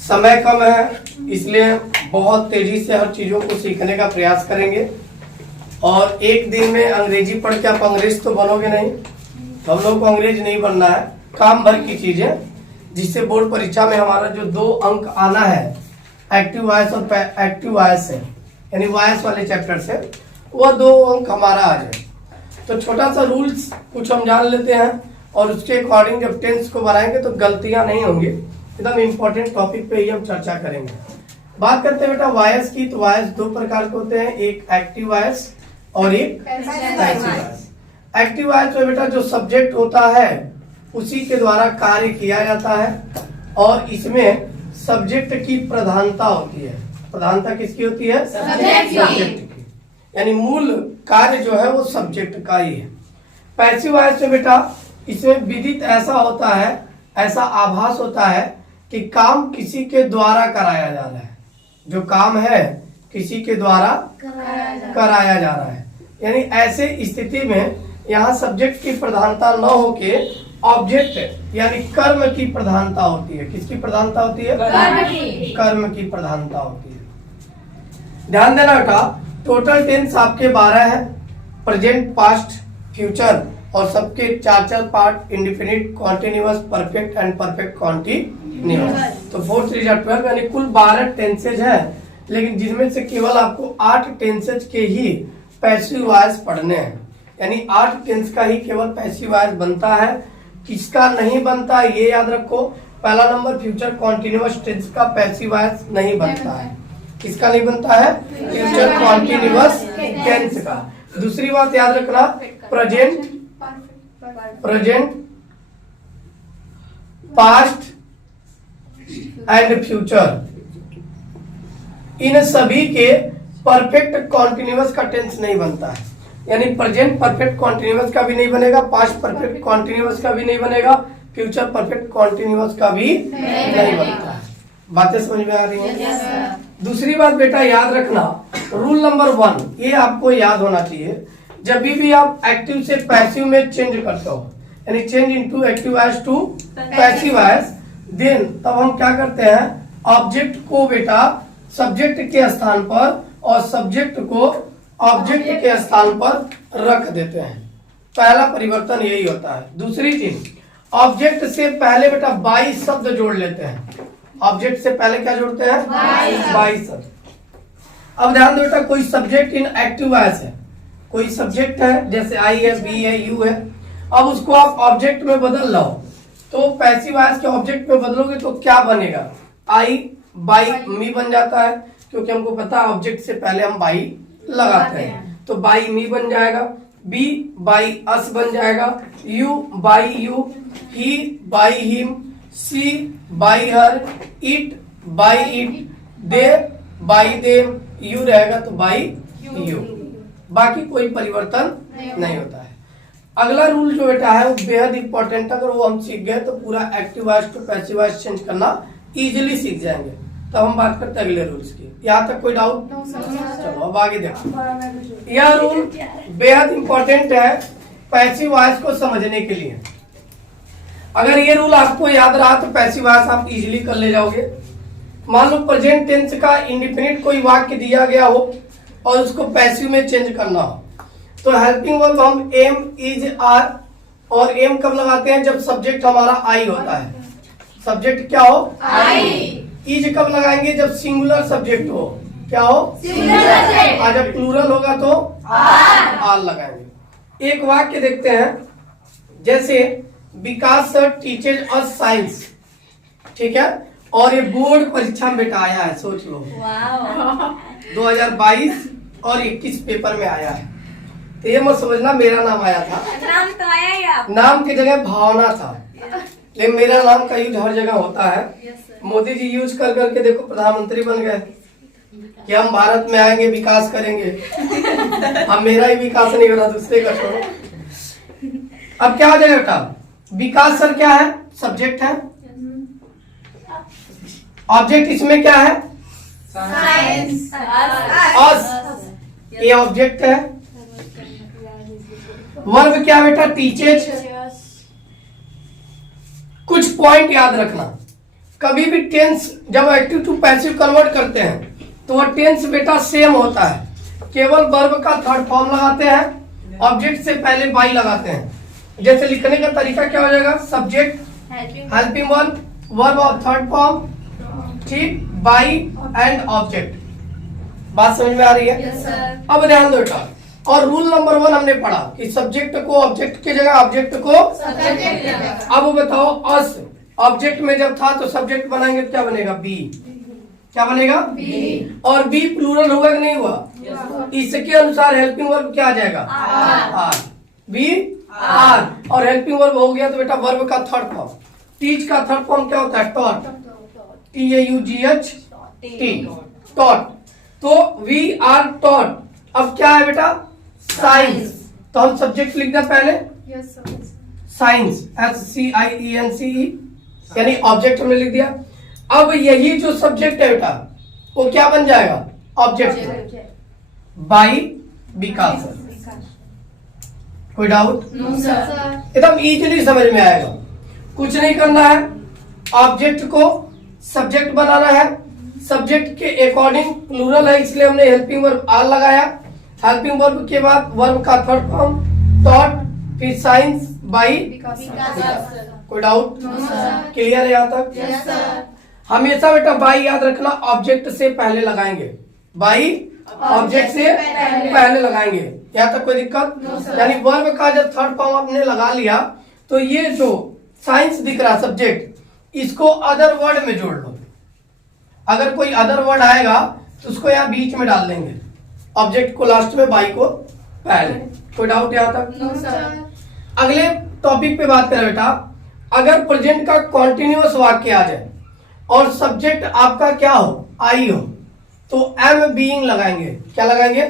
समय कम है, इसलिए बहुत तेजी से हर चीजों को सीखने का प्रयास करेंगे। और एक दिन में अंग्रेजी पढ़ के आप अंग्रेज तो बनोगे नहीं, तो हम लोग को अंग्रेज नहीं बनना है। काम भर की चीज है, जिससे बोर्ड परीक्षा में हमारा जो 2 अंक आना है एक्टिव वॉइस और एक्टिव वॉइस से, यानी वॉइस वाले चैप्टर से, वह 2 अंक हमारा आ जाए। तो छोटा सा रूल्स कुछ हम जान लेते हैं और उसके अकॉर्डिंग जब टेंस को बनाएंगे तो गलतियां नहीं होंगी। एकदम इम्पोर्टेंट टॉपिक पे ही हम चर्चा करेंगे। बात करते हैं बेटा वॉइस की, तो वॉइस 2 प्रकार के होते हैं, एक एक्टिव वॉइस और एक पैसिव वॉइस। एक्टिव वॉइस में बेटा जो सब्जेक्ट होता है उसी के द्वारा कार्य किया जाता है, और इसमें सब्जेक्ट की प्रधानता होती है। प्रधानता किसकी होती है? सब्जेक्ट की, यानी मूल कार्य जो है वो सब्जेक्ट का ही है। पैसिव वॉइस में बेटा इसमें विदित ऐसा होता है, ऐसा आभास होता है कि काम किसी के द्वारा कराया जा रहा है। जो काम है किसी के द्वारा कराया जा रहा है, यानी ऐसे स्थिति में यहाँ सब्जेक्ट की प्रधानता न होके ऑब्जेक्ट यानी कर्म की प्रधानता होती है। किसकी प्रधानता होती है? कर्म की प्रधानता होती है। ध्यान देना बेटा, टोटल टेंस आपके 12 है, प्रेजेंट, पास्ट, फ्यूचर, और सबके 4 part, indefinite, continuous, perfect and perfect continuous. तो 4 3 12 यानी कुल 12 टेंसेज है, लेकिन जिनमें से केवल आपको 8 टेंसेज के ही पैसिव वॉइस पढ़ने हैं। यानी 8 टेंस का ही केवल पैसिव वॉइस बनता है। किसका नहीं बनता ये याद रखो। पहला नंबर फ्यूचर कॉन्टिन्यूअस टेंस का पैसिव वॉइस नहीं बनता है। किसका नहीं बनता है? फ्यूचर कॉन्टिन्यूअस टेंस का। दूसरी बात याद रखना, प्रेजेंट, पास्ट एंड फ्यूचर, इन सभी के परफेक्ट कॉन्टिन्यूअस का टेंस नहीं बनता है। यानी प्रेजेंट परफेक्ट कॉन्टिन्यूअस का भी नहीं बनेगा, पास्ट परफेक्ट कॉन्टिन्यूअस का भी नहीं बनेगा, फ्यूचर परफेक्ट कॉन्टिन्यूअस का भी नहीं बनता है। बातें समझ में आ रही हैं? दूसरी बात बेटा याद रखना, रूल नंबर 1 ये आपको याद होना चाहिए। जब भी आप एक्टिव से पैसिव में चेंज करते हो, यानी change into active voice to passive voice, then तब हम क्या करते हैं, ऑब्जेक्ट को बेटा सब्जेक्ट के स्थान पर और सब्जेक्ट को ऑब्जेक्ट के स्थान पर रख देते हैं। पहला परिवर्तन यही होता है। दूसरी चीज, ऑब्जेक्ट से पहले बेटा बाई शब्द जोड़ लेते हैं। ऑब्जेक्ट से पहले क्या जोड़ते हैं? बाई शब्द। अब ध्यान दो बेटा, कोई सब्जेक्ट इन एक्टिव वॉइस है, कोई सब्जेक्ट है, जैसे आई है, बी है, यू है। अब उसको आप ऑब्जेक्ट में बदल लो, तो पैसिव वॉइस के ऑब्जेक्ट में बदलोगे तो क्या बनेगा? आई बाई मी बन जाता है, क्योंकि हमको पता है ऑब्जेक्ट से पहले हम बाई लगाते हैं, तो बाई मी बन जाएगा। बी बाई अस बन जाएगा, you by you, he by him, she by her, it by it, they by them, you रहेगा तो बाई यू। बाकी कोई परिवर्तन नहीं होता है। अगला रूल जो बेटा है वो बेहद इंपॉर्टेंट, अगर वो हम सीख गए तो पूरा active voice to passive voice change करना इजीली सीख जाएंगे। तब हम बात करते हैं अगले रूल्स की। यहाँ तक कोई डाउट? चलो अब आगे देखो। यह रूल बेहद इंपॉर्टेंट है पैसिव वॉइस को समझने के लिए। अगर ये रूल आपको याद रहा तो पैसिव वॉइस आप इजीली कर ले जाओगे। मान लो प्रेजेंट टेंस का इंडिफिनिट कोई वाक्य दिया गया हो और उसको पैसिव में चेंज करना हो, तो हेल्पिंग वर्ब हम एम, इज, आर, और एम कब लगाते हैं? जब सब्जेक्ट हमारा आई होता है। सब्जेक्ट क्या हो? आई। इज कब लगाएंगे? जब सिंगुलर सब्जेक्ट हो। क्या हो? सिंगुलर। और जब प्लूरल होगा तो आर लगाएंगे। एक वाक्य देखते हैं, जैसे विकास सर टीचेज अस साइंस, ठीक है, और ये बोर्ड परीक्षा में बेटा आया है, सोच लो 2022 और 21 पेपर में आया है। तो ये मत समझना मेरा नाम आया था, नाम तो आया ही आप। नाम की जगह भावना था, लेकिन मेरा नाम का यूज हर जगह होता है। मोदी जी यूज कर करके देखो प्रधानमंत्री बन गए कि हम भारत में आएंगे विकास करेंगे। अब मेरा ही विकास नहीं हो रहा, दूसरे का छोड़ो। अब क्या हो जाएगा बेटा? विकास सर क्या है? सब्जेक्ट है। ऑब्जेक्ट इसमें क्या है? साइंस। ये ऑब्जेक्ट है। वर्ब क्या बेटा? टीचेज। कुछ पॉइंट याद रखना, कभी भी टेंस जब एक्टिव टू पैसिव कन्वर्ट करते हैं तो वह टेंस बेटा सेम होता है, केवल वर्ब का थर्ड फॉर्म लगाते हैं, ऑब्जेक्ट से पहले बाई लगाते हैं। जैसे लिखने का तरीका क्या हो जाएगा, subject helping verb, verb of third form, ठीक, बाई एंड ऑब्जेक्ट। बात समझ में आ रही है? Yes sir. अब ध्यान दो बेटा, और रूल नंबर 1 हमने पढ़ा कि सब्जेक्ट को ऑब्जेक्ट की जगह ऑब्जेक्ट को सब्जेक्ट लगेगा। अब बताओ अस ऑब्जेक्ट में जब था तो सब्जेक्ट बनाएंगे तो क्या बनेगा, बी। क्या बनेगा, बी। और बी प्लूरल होगा कि नहीं हुआ? इसके अनुसार हेल्पिंग वर्ब क्या आ जाएगा, आर। बी आर, और हेल्पिंग वर्ब हो गया तो बेटा वर्ब का थर्ड फॉर्म। टीच का थर्ड फॉर्म क्या होता है, टॉट, TAUGH, टी, टॉट। तो वी आर टॉट। अब क्या है बेटा, साइंस, तो हम सब्जेक्ट लिख दें पहले, साइंस, SCIENCE, यानी ऑब्जेक्ट हमने लिख दिया। अब यही जो सब्जेक्ट है बेटा वो क्या बन जाएगा, ऑब्जेक्ट बाई विकास। कोई डाउट? No sir. एकदम इजीली समझ में आएगा, कुछ नहीं करना है, ऑब्जेक्ट को सब्जेक्ट बनाना है, सब्जेक्ट के अकॉर्डिंग प्लूरल है इसलिए हमने हेल्पिंग वर्ब आर लगाया, हेल्पिंग वर्ब के बाद वर्ब का थर्ड फॉर्म टॉट, फिर साइंस बाई विकास। कोई डाउट? No sir. क्लियर है यहाँ तक? Yes sir. हमेशा बेटा बाई याद रखना, ऑब्जेक्ट से पहले लगाएंगे, बाई ऑब्जेक्ट से पहले लगाएंगे, यहाँ तक कोई दिक्कत? यानी वर्ब का जब थर्ड फॉर्म आपने लगा लिया तो ये जो साइंस दिख रहा सब्जेक्ट, इसको अदर वर्ड में जोड़ लो। अगर कोई अदर वर्ड आएगा तो उसको यहाँ बीच में डाल देंगे, ऑब्जेक्ट को लास्ट में, बाई को पहले। कोई डाउट यहाँ तक? No sir. अगले टॉपिक पे बात करें बेटा, अगर प्रेजेंट का कॉन्टिन्यूअस वाक्य आ जाए और सब्जेक्ट आपका क्या हो, आई हो, तो एम बीइंग लगाएंगे। क्या लगाएंगे?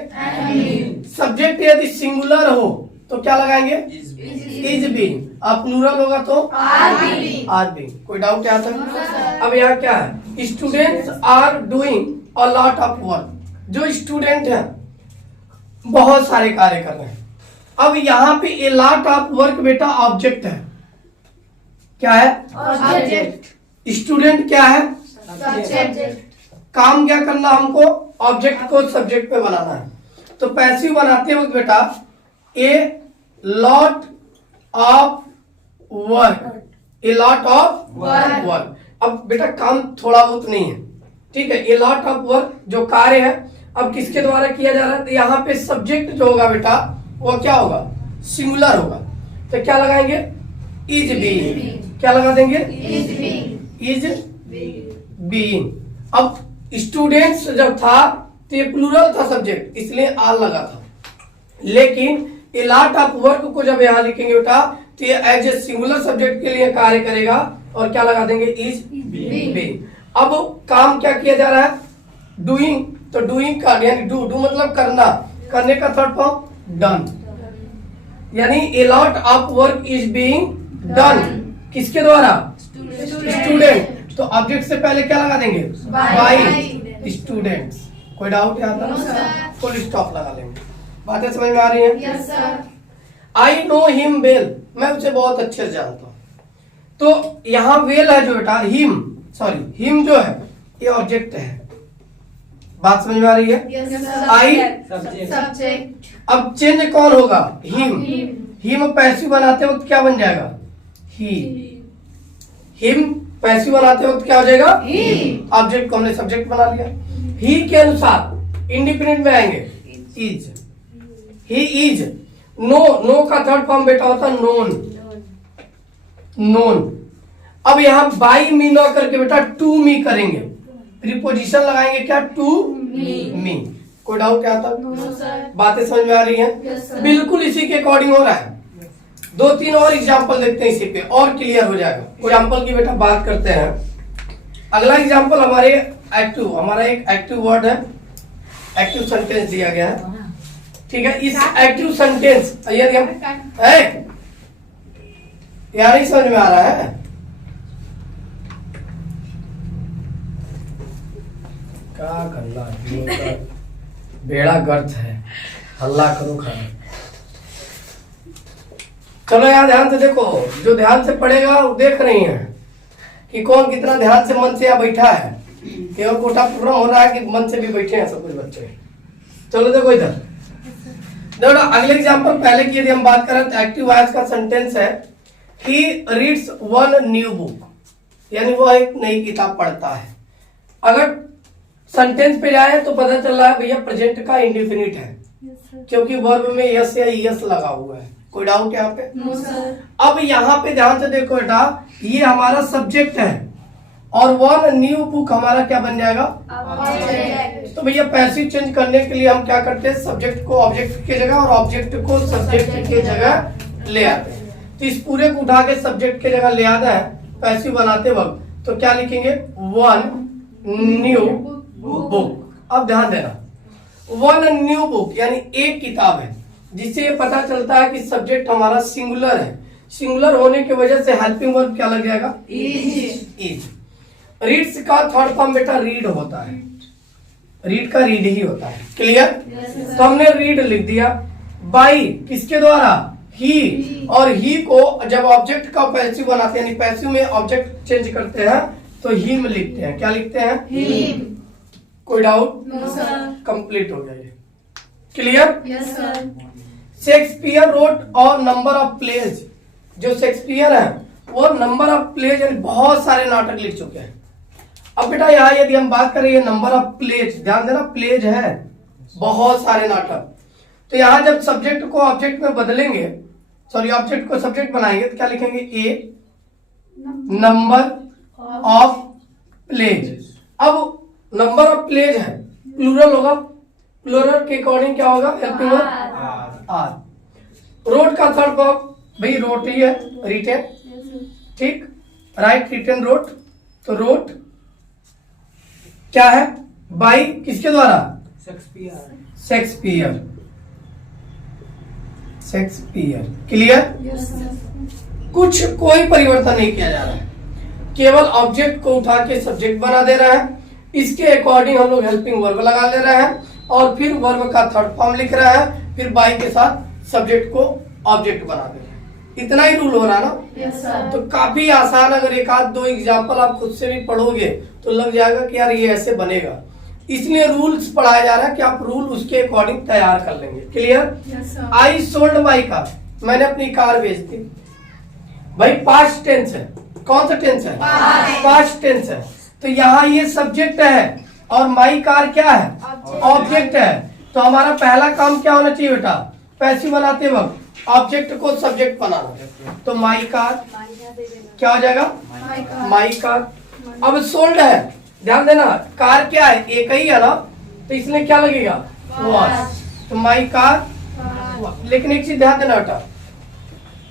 सब्जेक्ट यदि सिंगुलर हो तो क्या लगाएंगे, इज बीइंग, अब प्लूरल होगा तो आर बीइंग। कोई डाउट यहाँ तक? अब यहाँ क्या है, students are doing a lot of work. जो स्टूडेंट हैं बहुत सारे कार्य कर रहे हैं। अब यहाँ पे ए लॉट ऑफ वर्क बेटा ऑब्जेक्ट है, क्या है, ऑब्जेक्ट। स्टूडेंट क्या है, सब्जेक्ट। काम क्या करना हमको, ऑब्जेक्ट को सब्जेक्ट पे बनाना है। तो पैसिव बनाते वक्त बेटा a lot of work, a lot of work. अब बेटा काम थोड़ा बहुत नहीं है, ठीक है, ए लॉट ऑफ वर्क जो कार्य है अब किसके द्वारा किया जा रहा है, तो यहाँ पे सब्जेक्ट जो होगा बेटा वो क्या होगा, सिंगुलर होगा, तो क्या लगाएंगे, इज बीइंग। क्या लगा देंगे, इज बीइंग। अब स्टूडेंट्स जब था तो ये प्लूरल था सब्जेक्ट, इसलिए आर लगा था, लेकिन ए लॉट ऑफ वर्क को जब यहाँ लिखेंगे बेटा तो ये एज ए सिंगुलर सब्जेक्ट के लिए कार्य करेगा, और क्या लगा देंगे, इज बीइंग। अब काम क्या किया जा रहा है, डूइंग, तो डूइंग का यानी डू मतलब करना, करने का थर्ड फॉर्म डन, यानी a lot of work is being done. किसके द्वारा, स्टूडेंट। तो ऑब्जेक्ट से पहले क्या लगा देंगे, बाई स्टूडेंट्स। कोई डाउट यहाँ तक? फुल स्टॉप लगा लेंगे। बातें समझ में आ रही हैं? Yes sir. I know him well, मैं उसे बहुत अच्छे से जानता हूँ। तो यहाँ वेल है जो बेटा, हिम जो है ये ऑब्जेक्ट है। बात समझ में आ रही है? I subject. अब चेंज कौन होगा, हिम पैसिव बनाते वक्त क्या बन जाएगा, ही। हिम पैसिव बनाते वक्त क्या हो जाएगा, ऑब्जेक्ट को हमने सब्जेक्ट बना लिया। ही के अनुसार इंडिपेंडेंट में आएंगे, इज, ही इज। नो का थर्ड फॉर्म बेटा होता है नोन। अब यहाँ बाई मी ना करके बेटा टू मी करेंगे, प्रीपोजिशन लगाएंगे, क्या, टू मी। कोई डाउट क्या था? बातें समझ में आ रही हैं? बिल्कुल इसी के अकॉर्डिंग हो रहा है। 2-3 और एग्जाम्पल देखते हैं इसी पे, और क्लियर हो जाएगा। एग्जाम्पल की बेटा बात करते हैं। अगला एग्जाम्पल हमारे एक्टिव, हमारा एक एक्टिव वर्ड है, एक्टिव सेंटेंस दिया गया है, ठीक है। इस एक्टिव सेंटेंस यदि हम यार नहीं समझ में आ रहा है, क्या करना है, बेड़ा गर्क है, हल्ला करो खाना। चलो यार ध्यान से देखो, जो ध्यान से पढ़ेगा वो देख रही हैं, कि कौन कितना ध्यान से मन से यहाँ बैठा है, केवल कोटा पूरा हो रहा है कि मन से भी बैठे हैं सब कुछ बच्चे। चलो देखो इधर, देखो अगले एग्जाम्पल पहले की यदि हम बात करें तो एक्टिव वॉइस का सेंटेंस है he reads one new book, यानी वो एक नई किताब पढ़ता है। अगर सेंटेंस पे जाए तो पता चल रहा है भैया प्रेजेंट का इंडिफिनिट है, क्योंकि वर्ब में यस या यस लगा हुआ है। कोई डाउट यहाँ पे? No sir. अब यहाँ पे ध्यान से देखो बेटा, ये हमारा सब्जेक्ट है और वन न्यू बुक हमारा क्या बन जाएगा? ऑब्जेक्ट। तो भैया पैसिव चेंज करने के लिए हम क्या करते हैं, सब्जेक्ट को ऑब्जेक्ट की जगह और ऑब्जेक्ट को सब्जेक्ट की जगह ले आते हैं। तो इस पूरे को उठा के सब्जेक्ट की जगह ले आना है पैसिव बनाते वक्त, तो क्या लिखेंगे? One new book. अब ध्यान देना, वन न्यू बुक यानी एक किताब है, जिससे ये पता चलता है कि सब्जेक्ट हमारा सिंगुलर है। सिंगुलर होने की वजह से हेल्पिंग वर्ब क्या लग जाएगा? इज। रीड्स का थर्ड फॉर्म बेटा रीड होता है, रीड का रीड ही होता है। क्लियर? तो हमने रीड लिख दिया। बाई किसके द्वारा? ही। और ही को जब ऑब्जेक्ट का पैसिव बनाते हैं, यानी पैसिव में ऑब्जेक्ट चेंज करते हैं तो ही में लिखते हैं। क्या लिखते हैं? हिम। कोई डाउट? No sir. कंप्लीट हो जाए। Clear? Yes sir. Shakespeare wrote और नंबर ऑफ प्लेज, जो शेक्सपियर है वो नंबर ऑफ प्लेज यानी बहुत सारे नाटक लिख चुके हैं। अब बेटा यहाँ यदि हम बात करें ये नंबर ऑफ प्लेज, ध्यान देना प्लेज है बहुत सारे नाटक। तो यहाँ जब सब्जेक्ट को ऑब्जेक्ट में बदलेंगे, सॉरी ऑब्जेक्ट को सब्जेक्ट बनाएंगे तो क्या लिखेंगे? A number of plays. अब नंबर ऑफ प्लेज है, प्लूरल होगा, प्लूरल के अकॉर्डिंग क्या होगा? Helping verb are. रोट का थर्ड फॉर्म भाई रोट ही है, रिटेन। ठीक, राइट रिटेन रोट। तो रोट क्या है? बाई किसके द्वारा? Shakespeare. Shakespeare. Clear? Yes sir. कुछ कोई परिवर्तन नहीं किया जा रहा है, केवल ऑब्जेक्ट को उठा के सब्जेक्ट बना दे रहा है। इसके अकॉर्डिंग हम लोग हेल्पिंग वर्ब लगा ले रहे हैं और फिर वर्ब का थर्ड फॉर्म लिख रहा है, फिर बाई के साथ सब्जेक्ट को ऑब्जेक्ट बना दे रहे हैं। इतना ही रूल हो रहा है ना? Yes sir. तो काफी आसान, अगर एक आध दो एग्जाम्पल आप खुद से भी पढ़ोगे तो लग जाएगा कि यार ये ऐसे बनेगा। इसलिए रूल्स पढ़ाया जा रहा है कि आप रूल उसके अकॉर्डिंग तैयार कर लेंगे। Clear? Yes sir. I sold my car, मैंने अपनी कार बेच दी। भाई पास्ट टेंस है, कौन सा टेंस है? पास्ट टेंस है। तो यहाँ ये सब्जेक्ट है और माई कार क्या है? ऑब्जेक्ट है। तो हमारा पहला काम क्या होना चाहिए बेटा? पैसिव बनाते वक्त ऑब्जेक्ट को सब्जेक्ट बनाना। तो माई कार क्या हो जाएगा? My car. अब सोल्ड है, ध्यान देना कार क्या है? एक ही है ना, तो इसमें क्या लगेगा? वॉच। तो माई कार। लेकिन एक चीज ध्यान देना बेटा,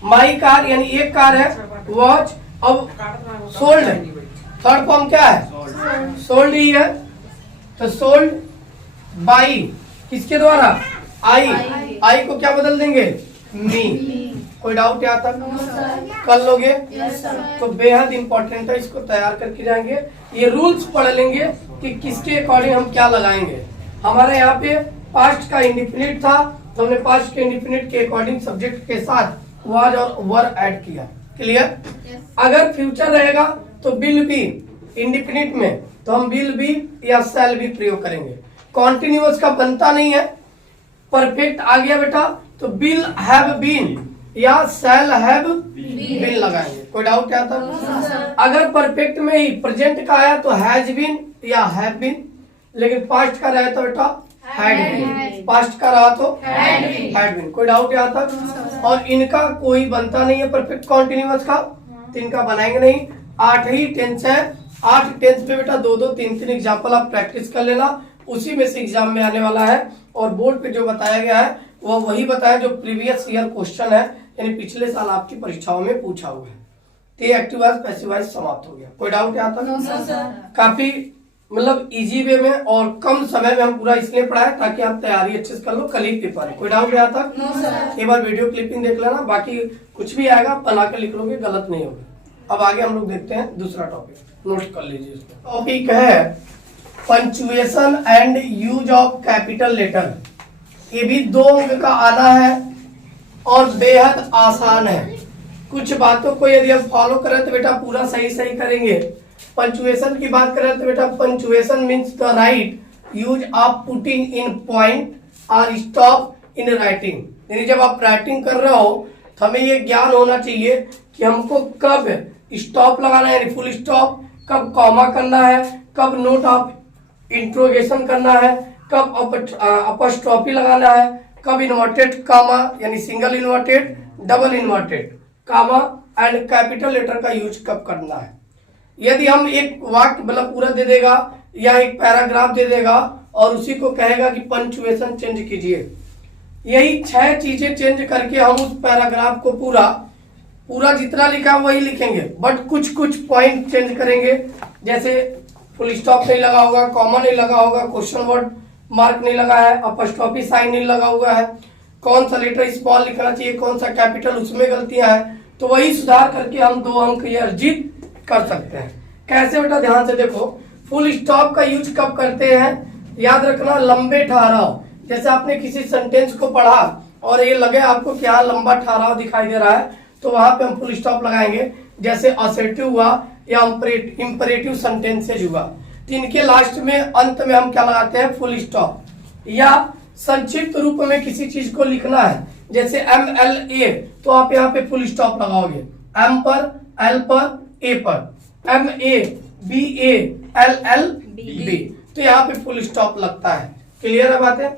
माई कार यानी एक कार है, वॉच। अब सोल्ड है, थर्ड फॉर्म क्या है? सोल्ड ही है। तो सोल्ड बाई किसके द्वारा? आई। आई को क्या बदल देंगे? मी। कोई डाउट यहाँ तक? No sir. कर लोगे? Yes sir. तो बेहद इंपॉर्टेंट है, इसको तैयार करके जाएंगे। ये रूल्स पढ़ लेंगे कि किसके अकॉर्डिंग हम क्या लगाएंगे। हमारे यहाँ पे पास्ट का इंडिफिनिट था, तो हमने पास्ट के इंडिफिनिट के अकॉर्डिंग सब्जेक्ट के साथ वाज और वर ऐड किया। क्लियर? अगर फ्यूचर रहेगा तो विल बी इंडिफिनिट में, तो हम विल बी या शैल बी प्रयोग करेंगे। कॉन्टिन्यूअस का बनता नहीं है। परफेक्ट आ गया बेटा तो विल हैव बीन या शैल हैव बीन लगाएंगे। कोई डाउट क्या था? अगर परफेक्ट में ही प्रेजेंट का आया तो हैज बीन या हैव बीन, लेकिन पास्ट का रहे तो बेटा हैड बीन, पास्ट का रहा तो हैड बीन। कोई डाउट यहाँ तक? और इनका कोई बनता नहीं है परफेक्ट कॉन्टिन्यूअस का, तो इनका बनाएंगे नहीं। 8 ही टेंस है, 8 टेंस पे बेटा 2-2 3-3 एग्जाम्पल आप प्रैक्टिस कर लेना, उसी में से एग्जाम में आने वाला है। और बोर्ड पे जो बताया गया है वो वही बताया जो प्रीवियस ईयर क्वेश्चन है, यानी पिछले साल आपकी परीक्षाओं में पूछा हुआ है। तो ये एक्टिव वॉइस पैसिव वॉइस समाप्त हो गया। कोई डाउट यहाँ तक? काफी मतलब इजी वे में और कम समय में हम पूरा इसलिए पढ़ाए ताकि आप तैयारी अच्छे से कर लो, कल ही पेपर है। कोई डाउट यहाँ तक? एक बार वीडियो क्लिपिंग देख लेना, बाकी कुछ भी आएगा बना के लिख लोगे, गलत नहीं होगा। अब आगे हम लोग देखते हैं दूसरा टॉपिक, नोट कर लीजिए इसको। टॉपिक है punctuation and use of capital letter. ये भी 2 अंक का आना है और बेहद आसान है। कुछ बातों को यदि हम फॉलो करें तो बेटा पूरा सही सही करेंगे। पंचुएशन की बात करें तो बेटा punctuation means the right use of putting in point और स्टॉप इन राइटिंग। यानी जब आप राइटिंग कर रहे हो तो हमें ये ज्ञान होना चाहिए कि हमको कब स्टॉप लगाना है यानी फुल स्टॉप, कब कॉमा करना है, कब नोट ऑफ इंट्रोगेशन करना है, कब अपस्ट्रॉफी लगाना है, कब इन्वर्टेड कामा यानी single inverted, double inverted comma and capital letter का यूज कब करना है। यदि हम एक वाक्य मतलब पूरा दे देगा या एक पैराग्राफ दे देगा और उसी को कहेगा कि पंचुएशन चेंज कीजिए, यही 6 चीजें चेंज करके हम उस पैराग्राफ को पूरा जितना लिखा है वही लिखेंगे, बट कुछ कुछ पॉइंट चेंज करेंगे। जैसे फुल स्टॉप नहीं लगा होगा, कॉमा नहीं लगा होगा, क्वेश्चन वर्ड मार्क नहीं लगा है, अपॉस्ट्रोफी साइन नहीं लगा हुआ है, कौन सा लेटर स्मॉल लिखना चाहिए, कौन सा कैपिटल, उसमें गलतियां हैं, तो वही सुधार करके हम 2 अंक ये अर्जित कर सकते हैं। कैसे बेटा ध्यान से देखो, फुल स्टॉप का यूज कब करते हैं, याद रखना लंबे ठहराव। जैसे आपने किसी सेंटेंस को पढ़ा और ये लगे आपको कि यहाँ लंबा ठहराव दिखाई दे रहा है तो वहां पे हम फुल स्टॉप लगाएंगे। जैसे असर्टिव हुआ या इंपरेटिव सेंटेंसेज हुआ तो इनके लास्ट में अंत में हम क्या लगाते हैं, फुल स्टॉप। या संक्षिप्त रूप में किसी चीज को लिखना है जैसे MLA तो आप यहाँ पे फुल स्टॉप लगाओगे, M पर, L पर, A पर, MA BA LLB तो यहाँ पे फुल स्टॉप लगता है। क्लियर है बातें।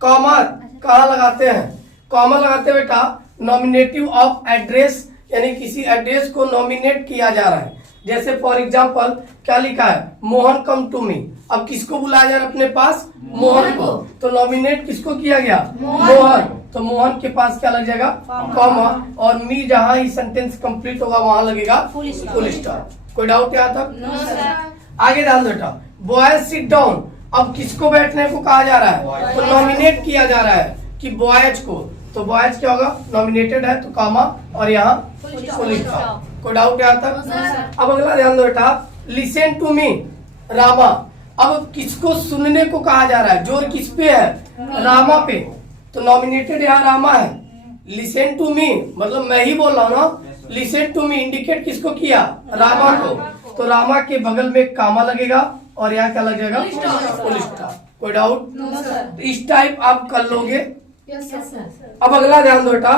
कॉमा कहाँ लगाते हैं, कॉमा लगाते हैं बेटा नॉमिनेटिव ऑफ एड्रेस यानी किसी एड्रेस को नॉमिनेट किया जा रहा है। जैसे फॉर एग्जांपल क्या लिखा है, मोहन कम टू मी, अब किसको बुलाया जा रहा है अपने पास, मोहन को, तो नॉमिनेट किसको किया गया, मोहन, तो मोहन के पास क्या लग जाएगा, कॉमा, और मी जहां ही सेंटेंस कंप्लीट होगा वहां लगेगा फुल स्टॉप। कोई डाउट यहाँ तक? आगे ध्यान दो बेटा, बॉयज सिट डाउन, अब किसको बैठने को कहा जा रहा है, तो नॉमिनेट किया जा रहा है कि बॉयज को, तो बॉयज क्या होगा, नॉमिनेटेड है तो कॉमा और यहाँ फुल स्टॉप। कोई डाउट यहाँ तक? अब अगला ध्यान दो बेटा, लिसन टू मी रामा, अब किसको सुनने को कहा जा रहा है, जोर किस पे है, रामा पे, तो नॉमिनेटेड यहाँ रामा है। लिसन टू मी मतलब मैं ही बोल रहा हूँ ना, लिसन टू मी इंडिकेट किसको किया, रामा को, तो रामा के बगल में कामा लगेगा और यहाँ क्या लग जाएगा, फुल स्टॉप। कोई डाउट? इस टाइप आप कर लोगे। अब अगला ध्यान दो बेटा,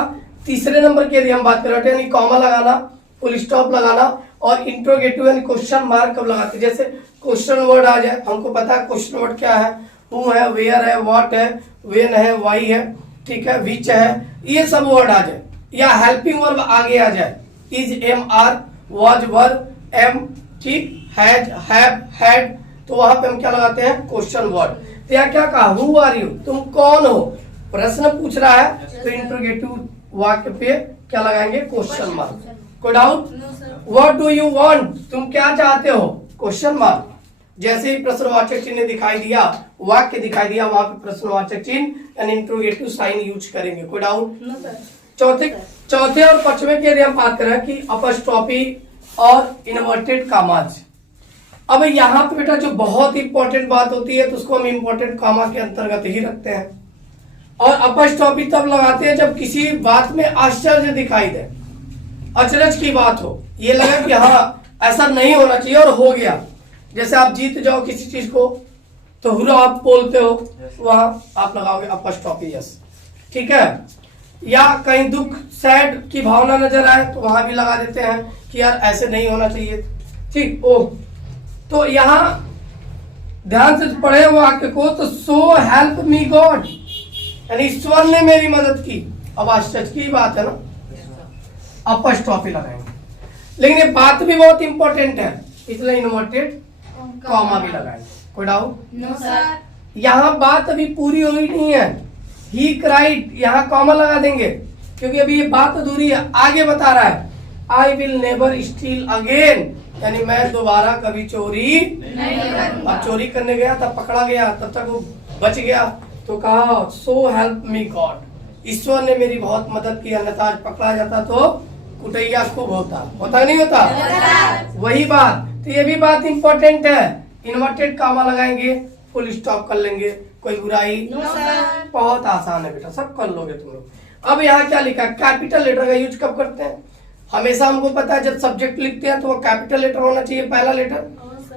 तीसरे नंबर की यदि हम बात करें यानी कॉमा लगाना, फुल स्टॉप लगाना और इंट्रोगेटिव यानी क्वेश्चन मार्क कब लगाते, जैसे क्वेश्चन वर्ड आ जाए, हमको पता है क्वेश्चन वर्ड क्या है, हु है, वेयर है, व्हाट है, व्हेन है, व्हाई है, ठीक है, विच है, ये सब वर्ड आ जाए, या हेल्पिंग वर्ब आगे आ जाए, is, am, are, was, were, am, ठीक, हैज, हैव, हैड, तो वहां पे हम क्या लगाते हैं, क्वेश्चन वर्ड। तो यहाँ क्या कहा, हु आर यू, तुम कौन हो, प्रश्न पूछ रहा है तो इंट्रोगेटिव वाक्य पे क्या लगाएंगे, क्वेश्चन मार्क। कोई doubt? What do you want, तुम क्या चाहते हो, क्वेश्चन मार्क। जैसे ही प्रश्नवाचक चिन्ह दिखाई दिया, वाक्य दिखाई दिया, वहां पे प्रश्नवाचक चिन्ह यानी इंट्रोगेटिव साइन यूज करेंगे। कोई डाउट? चौथे और पांचवें की यदि हम बात करें कि अपस्ट्रॉफी और इन्वर्टेड कामाज, अब यहाँ पे बेटा जो बहुत इंपॉर्टेंट बात होती है तो उसको हम इंपॉर्टेंट कामा के अंतर्गत ही रखते हैं। और अपस्ट्रॉफी तब लगाते हैं जब किसी बात में आश्चर्य दिखाई दे, अचरज की बात हो, ये लगे कि हाँ ऐसा नहीं होना चाहिए और हो गया। जैसे आप जीत जाओ किसी चीज को तो हुर्रा आप बोलते हो, वहां आप लगाओगे अपस्ट्रॉफी, यस, ठीक है। या कहीं दुख सैड की भावना नजर आए तो वहां भी लगा देते हैं कि यार ऐसे नहीं होना चाहिए, ठीक। ओ तो यहाँ ध्यान से पढ़े वाक्य को, तो सो हेल्प मी गॉड यानी ईश्वर ने मेरी मदद की, अब आश्चर्य की बात है ना, अपस्ट्रॉफी लगाएंगे। लेकिन ये बात भी बहुत इंपॉर्टेंट है इसलिए इन्वर्टेड कॉमा भी लगाएंगे। कोई डाउट? No sir. यहाँ बात अभी पूरी हुई नहीं है, ही क्राइड, यहाँ कॉमा लगा देंगे क्योंकि अभी ये बात अधूरी है, आगे बता रहा है, I will never steel again यानी मैं दोबारा कभी चोरी नहीं करूंगा। चोरी करने गया था, पकड़ा गया, तब तक वो बच गया तो कहा सो हेल्प मी गॉड, ईश्वर ने मेरी बहुत मदद की, अन्यथा आज पकड़ा जाता तो कुटैया खूब होता नहीं होता, वही बात। तो ये भी बात इंपॉर्टेंट है, इन्वर्टेड कामा लगाएंगे, फुल स्टॉप कर लेंगे, कोई बुराई, बहुत आसान है बेटा, सब कर लोगे तुम लोग। अब यहाँ क्या लिखा, कैपिटल लेटर का यूज कब करते हैं? हमेशा हमको पता है जब सब्जेक्ट लिखते हैं तो वो कैपिटल लेटर होना चाहिए पहला लेटर।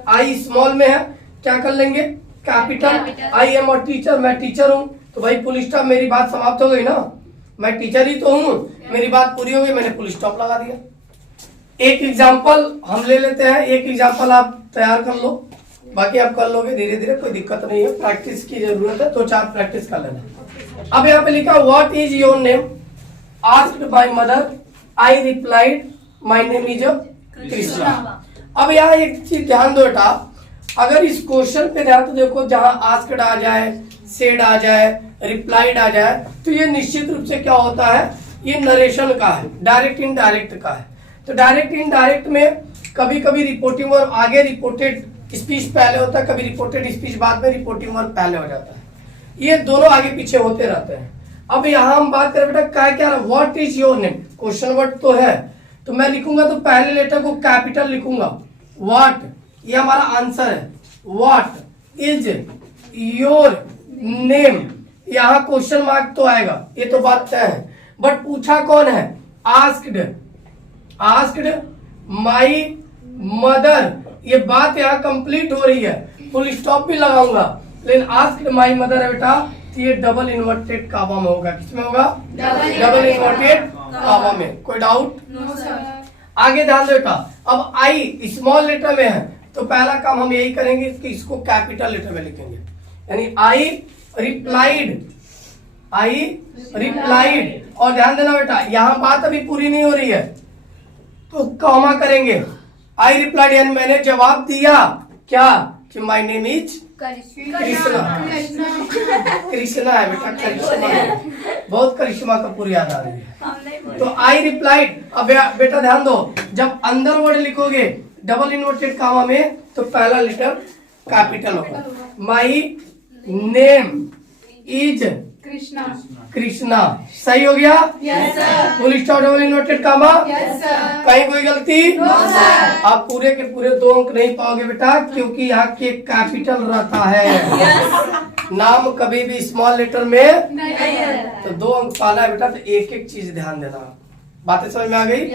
आई स्मॉल में है, क्या कर लेंगे, कैपिटल। आई एम और टीचर, मैं टीचर हूँ, तो भाई फुल स्टॉप, मेरी बात समाप्त हो गई ना, मैं टीचर ही तो हूँ, मेरी बात पूरी हो गई, मैंने फुल स्टॉप लगा दिया। एक एग्जाम्पल हम ले लेते हैं, एक एग्जाम्पल आप तैयार कर लो, बाकी आप कर लोगे धीरे धीरे, कोई दिक्कत नहीं है, प्रैक्टिस की जरूरत है, 2-4 प्रैक्टिस कर लेना। अब यहाँ पे लिखा what is your name, asked by mother, I replied my name is Krishna. अब यहाँ एक चीज ध्यान दो बेटा, अगर इस क्वेश्चन पे ध्यान तो देखो, जहां आस्क्ड आ जाए, सेड आ जाए, रिप्लाइड आ जाए, तो ये निश्चित रूप से क्या होता है, ये नरेशन का है, डायरेक्ट इनडायरेक्ट का है। तो डायरेक्ट इनडायरेक्ट में कभी कभी रिपोर्टिंग वर्ब आगे, रिपोर्टेड स्पीच पहले होता है, कभी रिपोर्टेड स्पीच बाद में, रिपोर्टिंग वर्ब पहले हो जाता है, ये दोनों आगे पीछे होते रहते हैं। अब यहाँ हम बात करें बेटा क्या what is your name, question word तो है, तो मैं लिखूंगा तो पहले लेटर को कैपिटल लिखूंगा, व्हाट, ये हमारा आंसर है, व्हाट इज योर नेम, यहाँ क्वेश्चन मार्क तो आएगा, ये तो बात तय है, बट पूछा कौन है, आस्क्ड माई मदर, ये बात यहाँ कंप्लीट हो रही है, फुल स्टॉप भी लगाऊंगा, लेकिन आस्क्ड माई मदर है बेटा, तो ये डबल इन्वर्टेड कामा में होगा, किसमें होगा, डबल इन्वर्टेड कामा में, कोई डाउट? आगे ध्यान दो बेटा, अब आई स्मॉल लेटर में है, तो पहला काम हम यही करेंगे कि इसको कैपिटल लेटर में लिखेंगे, यानी आई रिप्लाइड, और ध्यान देना बेटा यहाँ बात अभी पूरी नहीं हो रही है, तो कॉमा करेंगे, आई रिप्लाइड यानी मैंने जवाब दिया क्या, कि माय नेम इज कृष्णा है बेटा, करिश्मा है, बहुत करिश्मा कपूर याद आ रही है। तो आई रिप्लाइड, अब बेटा ध्यान दो, जब अंदर वर्ड लिखोगे डबल इन्वर्टेड कामा में, तो पहला लेटर कैपिटल होगा, माई नेम इज कृष्णा, सही हो गया, full stop double inverted comma, कहीं कोई गलती? आप पूरे के पूरे 2 अंक नहीं पाओगे बेटा, क्योंकि यहाँ के कैपिटल रहता है, नाम कभी भी स्मॉल लेटर में नहीं, तो 2 अंक पाना है बेटा, तो एक एक चीज ध्यान देना, बातें समझ में आ गई?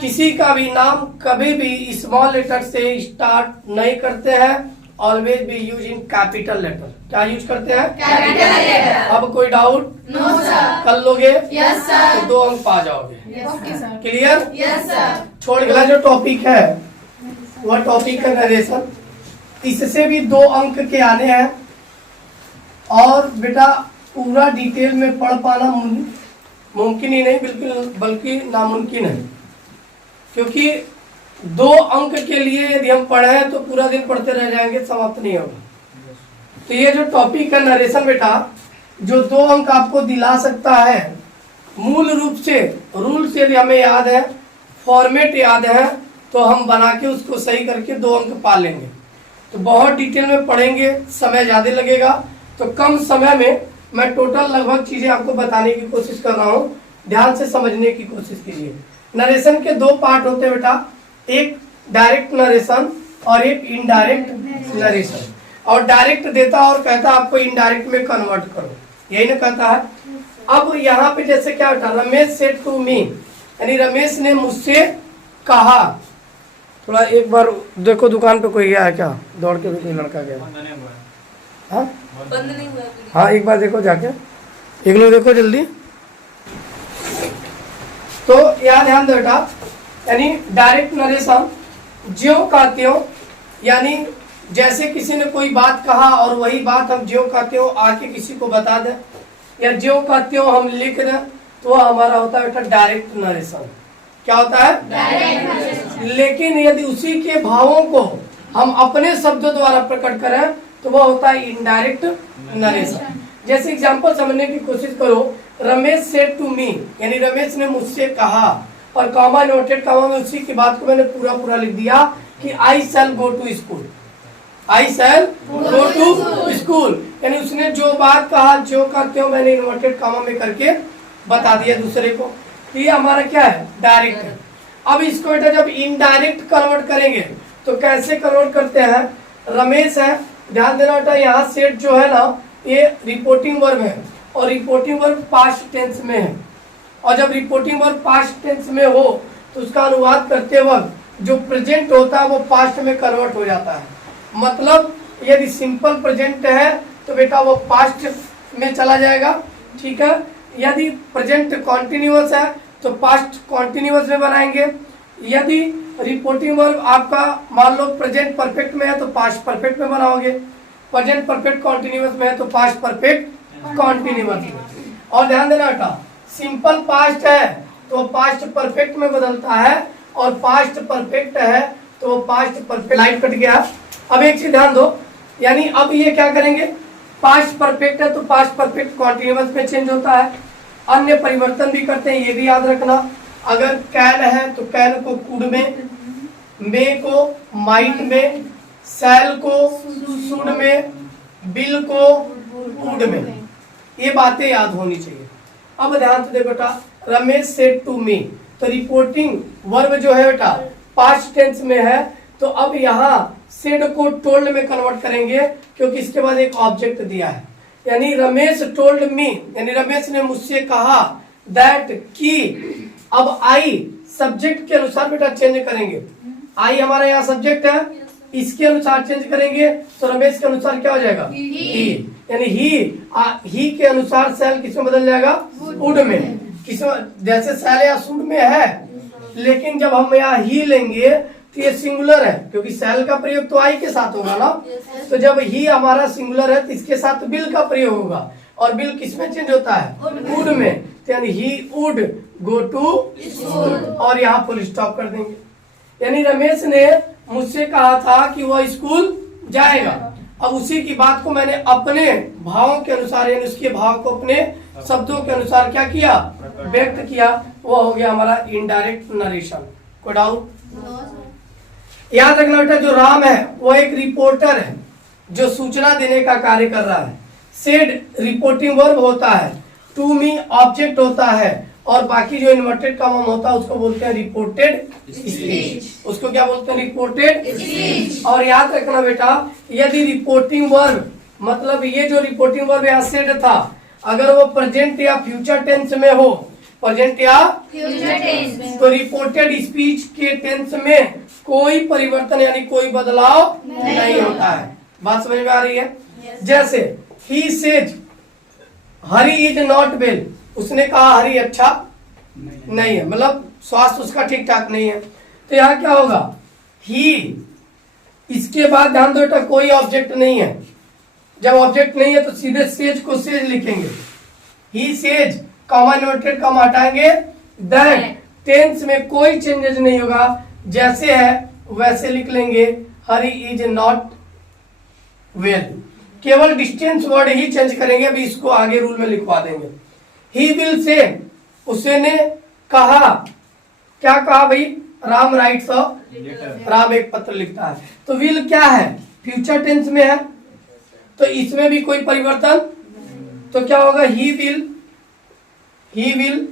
किसी का भी नाम कभी भी स्मॉल लेटर से स्टार्ट नहीं करते हैं, always be use in capital letter, क्या यूज करते हैं, कैपिटल लेटर। अब कोई डाउट? No sir. कर लोगे? Yes sir. तो 2 अंक पा जाओगे, क्लियर? Yes sir. छोड़ अगला जो टॉपिक है वह टॉपिक है नरेशन, इससे भी 2 अंक के आने हैं, और बेटा पूरा डिटेल में पढ़ पाना मुमकिन ही नहीं, बिल्कुल बल्कि नामुमकिन है, क्योंकि 2 अंक के लिए यदि हम पढ़े तो पूरा दिन पढ़ते रह जाएंगे, समाप्त नहीं होगा। तो ये जो टॉपिक है नरेशन बेटा, जो 2 अंक आपको दिला सकता है, मूल रूप से रूल से यदि हमें याद है, फॉर्मेट याद है, तो हम बना के उसको सही करके 2 अंक पा लेंगे। तो बहुत डिटेल में पढ़ेंगे, समय ज्यादा लगेगा, तो कम समय में मैं टोटल लगभग चीजें आपको बताने की कोशिश कर रहा हूँ, ध्यान से समझने की कोशिश कीजिए। नरेशन के 2 पार्ट होते हैं बेटा, एक डायरेक्ट नरेशन और एक इनडायरेक्ट नरेशन, और डायरेक्ट देता और कहता आपको इनडायरेक्ट में कन्वर्ट करो, यही ना कहता है। अब यहाँ पे जैसे क्या होता, रमेश सेड टू मी, यानी रमेश ने मुझसे कहा, थोड़ा एक बार देखो दुकान पे कोई गया है क्या, दौड़ के कोई लड़का गया, हाँ बंद नहीं हुआ, हाँ एक बार देखो जाके, एक लोग देखो जल्दी। तो यहाँ ध्यान दो बेटा, यानी डायरेक्ट नरेशन ज्यों का त्यों, यानी जैसे किसी ने कोई बात कहा और वही बात हम ज्यों का त्यों आके किसी को बता दें, या ज्यों का त्यों हम लिख दें, तो हमारा होता है बेटा डायरेक्ट नरेशन। क्या होता है? Direct narration. लेकिन यदि उसी के भावों को हम अपने शब्दों द्वारा प्रकट करें, तो वह होता है इनडायरेक्ट नरेशन। जैसे एग्जाम्पल समझने की कोशिश करो, रमेश सेड टू मी, यानी रमेश ने मुझसे कहा, और कॉमा नोटेड कॉमा में उसी की बात को मैंने पूरा लिख दिया कि I shall go to school, I shall go to school, यानी उसने जो बात कहा जो का त्यों मैंने इन्वर्टेड कॉमा में करके बता दिया दूसरे को। ये हमारा क्या है? डायरेक्ट है। अब इसको बेटा जब इनडायरेक्ट कन्वर्ट करेंगे तो कैसे कन्वर्ट करते हैं? रमेश है, ध्यान देना बेटा, यहाँ सेट जो है ना, ये रिपोर्टिंग वर्ब है, और रिपोर्टिंग वर्ब पास्ट टेंस में है, और जब रिपोर्टिंग वर्ब पास्ट टेंस में हो तो उसका अनुवाद करते वक्त जो प्रेजेंट होता है वो पास्ट में कन्वर्ट हो जाता है। मतलब यदि सिंपल प्रेजेंट है तो बेटा वो पास्ट में चला जाएगा, ठीक है। यदि प्रेजेंट कॉन्टिन्यूअस है तो पास्ट कॉन्टिन्यूअस में बनाएंगे। यदि रिपोर्टिंग वर्ब आपका मान लो प्रेजेंट परफेक्ट में है तो पास्ट परफेक्ट में बनाओगे, प्रेजेंट परफेक्ट कॉन्टिन्यूअस में है तो पास्ट परफेक्ट कॉन्टिन्यूअस में। और ध्यान देना बेटा, सिंपल पास्ट है तो पास्ट परफेक्ट में बदलता है और पास्ट परफेक्ट है तो पास्ट परफेक्ट। लाइट कट गया। अब एक चीज ध्यान दो, यानी अब ये क्या करेंगे, पास्ट परफेक्ट है तो पास्ट परफेक्ट कॉन्टिन्यूअस में चेंज होता है। अन्य परिवर्तन भी करते हैं, ये भी याद रखना। अगर कैन है तो कैन को कुड में, मे को माइट में, सेल को सुड में, बिल को वुड में। ये बातें याद होनी चाहिए। अब ध्यान से देखो बेटा, रमेश सेड टू मी, तो रिपोर्टिंग वर्ब जो है बेटा पास्ट टेंस में है, तो अब यहाँ सेड को टोल्ड में कन्वर्ट करेंगे क्योंकि इसके बाद एक ऑब्जेक्ट दिया है। यानी रमेश टोल्ड मी, यानी रमेश ने मुझसे कहा, दैट की। अब आई सब्जेक्ट के अनुसार बेटा चेंज करेंगे। आई हमारा यहाँ सब्जेक्ट है, इसके अनुसार चेंज करेंगे तो रमेश के अनुसार क्या हो जाएगा, ही। यानी ही के अनुसार सेल किसमें बदल जाएगा, वुड में। किसमें, जैसे सेल या सुड में है, लेकिन जब हम यहाँ ही लेंगे तो ये सिंगुलर है क्योंकि सेल का प्रयोग तो आई के साथ होगा ना। तो जब ही हमारा सिंगुलर है तो इसके साथ बिल का प्रयोग होगा, और बिल किसमें चेंज होता है, वुड में। तो यानी ही वुड गो टू स्कूल, और यहाँ फुल स्टॉप कर देंगे। यानी रमेश ने मुझसे कहा था कि वह स्कूल जाएगा। अब उसी की बात को मैंने अपने भावों के अनुसार, यानी उसके भाव को अपने शब्दों के अनुसार क्या किया, व्यक्त किया। वो हो गया हमारा इनडायरेक्ट नरेशन। कोई डाउट? याद रखना बेटा, जो राम है वो एक रिपोर्टर है जो सूचना देने का कार्य कर रहा है। सेड रिपोर्टिंग वर्ब होता है, टू मी ऑब्जेक्ट होता है, और बाकी जो इन्वर्टेड कॉमा होता है उसको बोलते हैं रिपोर्टेड स्पीच। उसको क्या बोलते हैं, रिपोर्टेड स्पीच। और याद रखना बेटा, यदि रिपोर्टिंग वर्ब, मतलब ये जो रिपोर्टिंग वर्ब यहाँ सेड था, अगर वो प्रेजेंट या फ्यूचर टेंस में हो, प्रेजेंट या फ्यूचर टेंस में, तो रिपोर्टेड स्पीच के टेंस में कोई परिवर्तन यानी कोई बदलाव नहीं होता है। बात समझ में आ रही है? जैसे he said Hari is not well, उसने कहा हरी अच्छा नहीं है, मतलब स्वास्थ्य उसका ठीक ठाक नहीं है। तो यहाँ क्या होगा, ही, इसके बाद ध्यान दो बेटा कोई ऑब्जेक्ट नहीं है। जब ऑब्जेक्ट नहीं है तो सीधे सेज को सेज लिखेंगे, he says, comma inverted comma हटाएंगे, दैट। टेंस में कोई चेंजेस नहीं होगा, जैसे है वैसे लिख लेंगे, हरी इज नॉट वेल। केवल डिस्टेंस वर्ड ही चेंज करेंगे, अभी इसको आगे रूल में लिखवा देंगे। ही विल से, उसने कहा, क्या कहा भाई, राम राइट्स अ, राम एक पत्र लिखता है। तो विल क्या है, फ्यूचर टेंस में है, तो इसमें भी कोई परिवर्तन, तो क्या होगा, he will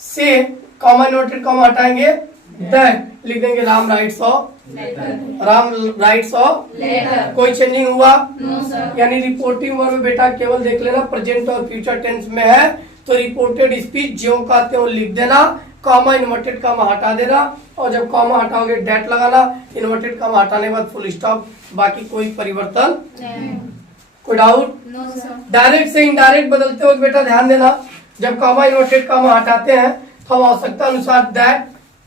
say, comma noted comma हटाएंगे, दैट लिख देंगे, राम राइट्स अ, राम राइट्स अ। कोई चेंजिंग हुआ? यानी रिपोर्टिंग वर्ब बेटा केवल देख लेना प्रेजेंट और फ्यूचर टेंस में है तो रिपोर्टेड स्पीच ज्यों का त्यों लिख देना, कॉमा इन्वर्टेड कॉमा हटा देना, और जब कॉमा हटाओगे डेट लगाना, इन्वर्टेड कॉमा हटाने के बाद फुल स्टॉप, बाकी कोई परिवर्तन नहीं। कोई डाउट? डायरेक्ट से इनडायरेक्ट बदलते हो बेटा ध्यान देना, जब कॉमा इन्वर्टेड कॉमा हटाते हैं तो हम आवश्यकता अनुसार दैट,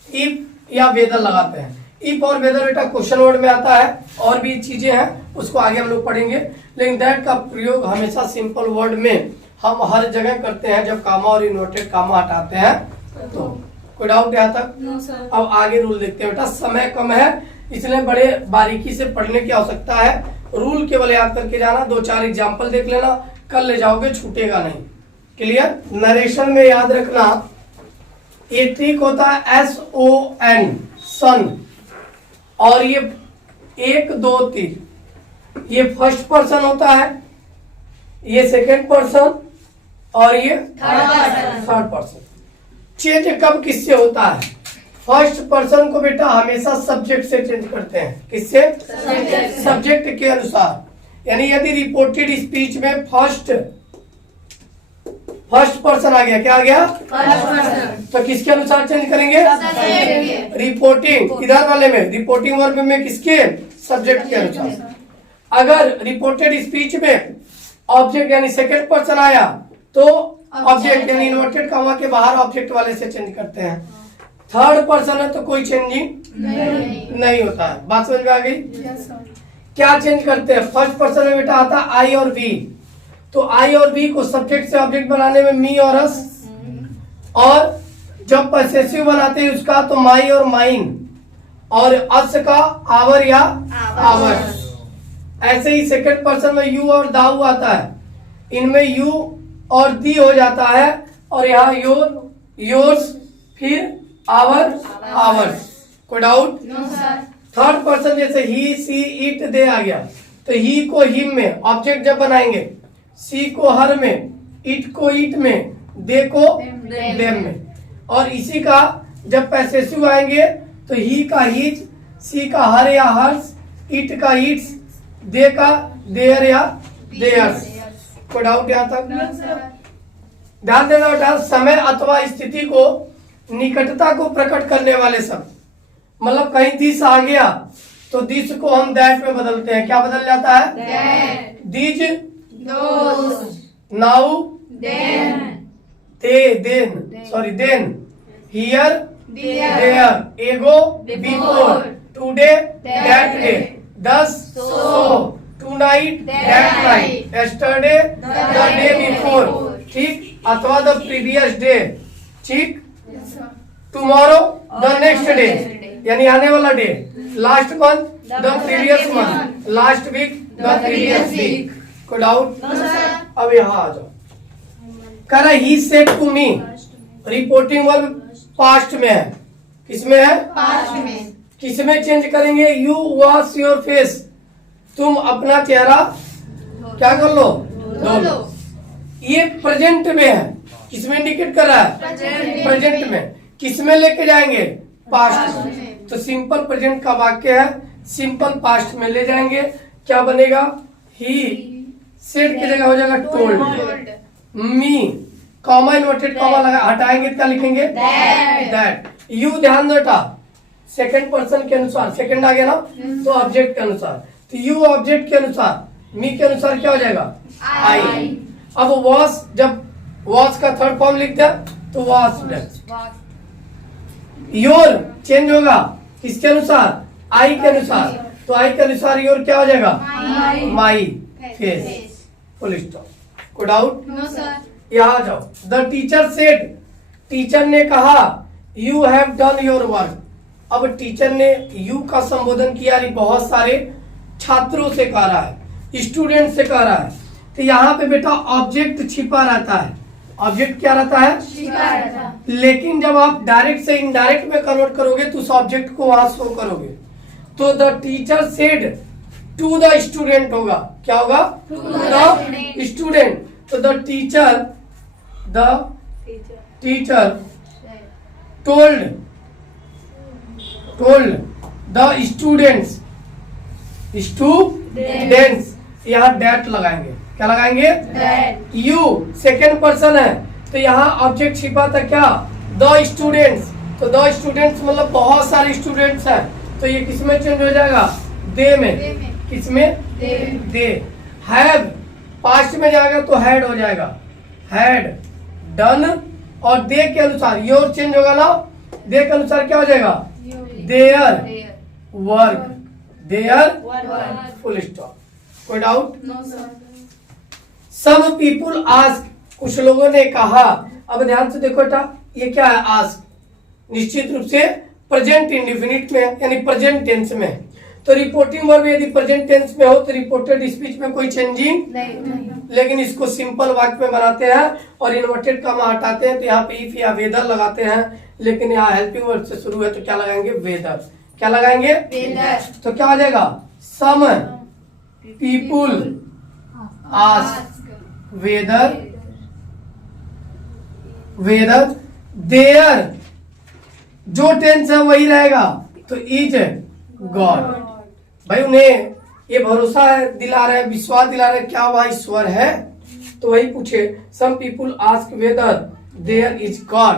इफ या वेदर लगाते हैं। इफ और वेदर बेटा क्वेश्चन वर्ड में आता है, और भी चीजें हैं उसको आगे हम लोग पढ़ेंगे, लेकिन दैट का प्रयोग हमेशा सिंपल वर्ड में हम हर जगह करते हैं जब कामा और इन्वर्टेड कामा हटाते हैं। तो कोई डाउट यहाँ तक? अब आगे रूल देखते हैं बेटा, समय कम है इसलिए बड़े बारीकी से पढ़ने की आवश्यकता है। रूल केवल याद करके जाना, 2-4 एग्जाम्पल देख लेना, कल ले जाओगे छूटेगा नहीं। क्लियर? नरेशन में याद रखना, ये ट्रिक होता है SON, सन, और ये 1 2 3, ये फर्स्ट पर्सन होता है, ये सेकेंड पर्सन, और ये थर्ड पर्सन। चेंज कब किससे होता है? फर्स्ट पर्सन को बेटा हमेशा सब्जेक्ट से चेंज करते हैं। किससे? सब्जेक्ट के अनुसार। यानी यदि रिपोर्टेड स्पीच में फर्स्ट फर्स्ट पर्सन आ गया, क्या आ गया? तो किसके अनुसार चेंज करेंगे? रिपोर्टिंग, इधर वाले में रिपोर्टिंग वर्ब में किसके? सब्जेक्ट के अनुसार। अगर रिपोर्टेड स्पीच में ऑब्जेक्ट यानी सेकंड पर्सन आया तो ऑब्जेक्ट यानी इन्वर्टेड कॉमा के बाहर ऑब्जेक्ट वाले से चेंज करते हैं। थर्ड पर्सन है तो कोई चेंजिंग नहीं होता है। बात समझ में आ गई? क्या चेंज करते हैं? फर्स्ट पर्सन में बेटा आता है आई और बी, तो आई और बी को सब्जेक्ट से ऑब्जेक्ट बनाने में मी और अस, और जब पॉसेसिव बनाते हैं उसका तो माई और माइन, और अस का आवर या आवर। ऐसे ही सेकंड पर्सन में यू और दाऊ आता है, इनमें यू और दी हो जाता है, और यहाँ योर, योर्स, फिर आवर, आवर्स। कोई डाउट? थर्ड पर्सन जैसे ही, सी, इट, दे आ गया, तो ही को हिम में ऑब्जेक्ट जब बनाएंगे, सी को हर में, इट को इट में, दे को देम में। और इसी का जब पैसेसिव आएंगे तो ही का हीज, सी का हर या हर्स, इट का इट्स, दे का देयर या देयर्स। कोई डाउट यहाँ तक? ध्यान देना बेटा, समय अथवा स्थिति को, निकटता को प्रकट करने वाले शब्द, मतलब कहीं दिस आ गया तो दिस को हम दैट में बदलते हैं। क्या बदल जाता है? These, now, then, here, there, ago, before, today, that day, thus, so, tonight, that night, yesterday, the day before, ठीक, अथवा द प्रीवियस डे, ठीक, टुमारो, द नेक्स्ट डे यानी आने वाला day, last month, the previous month, last week, the previous week. कोई doubt? अब यहाँ आ जाओ। कह रहा he said to me, reporting verb past में है। किसमें है? पास्ट में। किसमें चेंज करेंगे? यू वॉश योर फेस, तुम अपना चेहरा क्या कर लो? धो लो। ये प्रेजेंट में है, किसमें इंडिकेट कर रहा है? प्रेजेंट में। किसमें लेके जाएंगे? पास्ट में। तो सिंपल प्रेजेंट का वाक्य है, सिंपल पास्ट में ले जाएंगे, क्या बनेगा? ही सेड की जगह हो जाएगा टोल्ड। मी, कॉमा इन्वर्टेड कॉमा लगा हटाएंगे, क्या लिखेंगे? दैट। यू, ध्यान देता, सेकंड पर्सन के अनुसार, सेकंड आ गया ना, तो ऑब्जेक्ट के अनुसार, तो यू ऑब्जेक्ट के अनुसार, मी के अनुसार क्या हो जाएगा? आई। अब वॉश, जब वॉश का थर्ड फॉर्म लिख दिया तो वॉश। योर चेंज होगा किसके अनुसार? आई के अनुसार, तो आई के अनुसार योर क्या हो जाएगा? My face. Full stop. कोई डाउट? यहाँ जाओ। द टीचर सेड, टीचर ने कहा, you have done your work. अब टीचर ने यू का संबोधन किया, बहुत सारे छात्रों से कह रहा है, स्टूडेंट से कह रहा है, तो यहाँ पे बेटा ऑब्जेक्ट छिपा रहता है। ऑब्जेक्ट क्या रहता है? छिपा रहता है। लेकिन जब आप डायरेक्ट से इनडायरेक्ट में कन्वर्ट करोगे तो उस ऑब्जेक्ट को वहां शो करोगे, तो the teacher said to the student होगा। क्या होगा? To the student. तो the teacher told the students, यहाँ डेट लगाएंगे, क्या लगाएंगे? यू सेकेंड पर्सन है, तो यहाँ ऑब्जेक्ट छिपा था क्या? The students. तो द स्टूडेंट्स मतलब बहुत सारे स्टूडेंट्स हैं, तो ये किसमें चेंज हो जाएगा? दे में। किसमें? दे। हैव पास्ट में जाएगा तो हैड हो जाएगा, हैड डन। और दे के अनुसार योर चेंज होगा ना, दे के अनुसार क्या हो जाएगा? Their work, there full stop. कोई डाउट? सम पीपुल आस्क, कुछ लोगों ने कहा। अब ध्यान से देखो बेटा, ये क्या है? आस्क निश्चित रूप से प्रेजेंट इंडेफिनिट में यानी प्रेजेंट टेंस में। तो रिपोर्टिंग वर्ब यदि प्रेजेंट टेंस में हो तो रिपोर्टेड स्पीच में कोई चेंजिंग नहीं। लेकिन इसको सिंपल वाक्य में बनाते हैं और इन्वर्टेड कॉमा हटाते हैं, तो यहाँ पे इफ या वेदर लगाते हैं। लेकिन यहाँ हेल्पिंग वर्ब से शुरू है तो क्या लगाएंगे? वेदर। क्या लगाएंगे? वेदर। तो क्या हो जाएगा? सम पीपुल आस्क वेदर देयर, जो टेंस है वही रहेगा, तो इज गॉड। भाई उन्हें ये भरोसा है, दिला रहे, विश्वास दिला रहे, क्या वह ईश्वर है? तो वही पूछे some people ask whether there is God,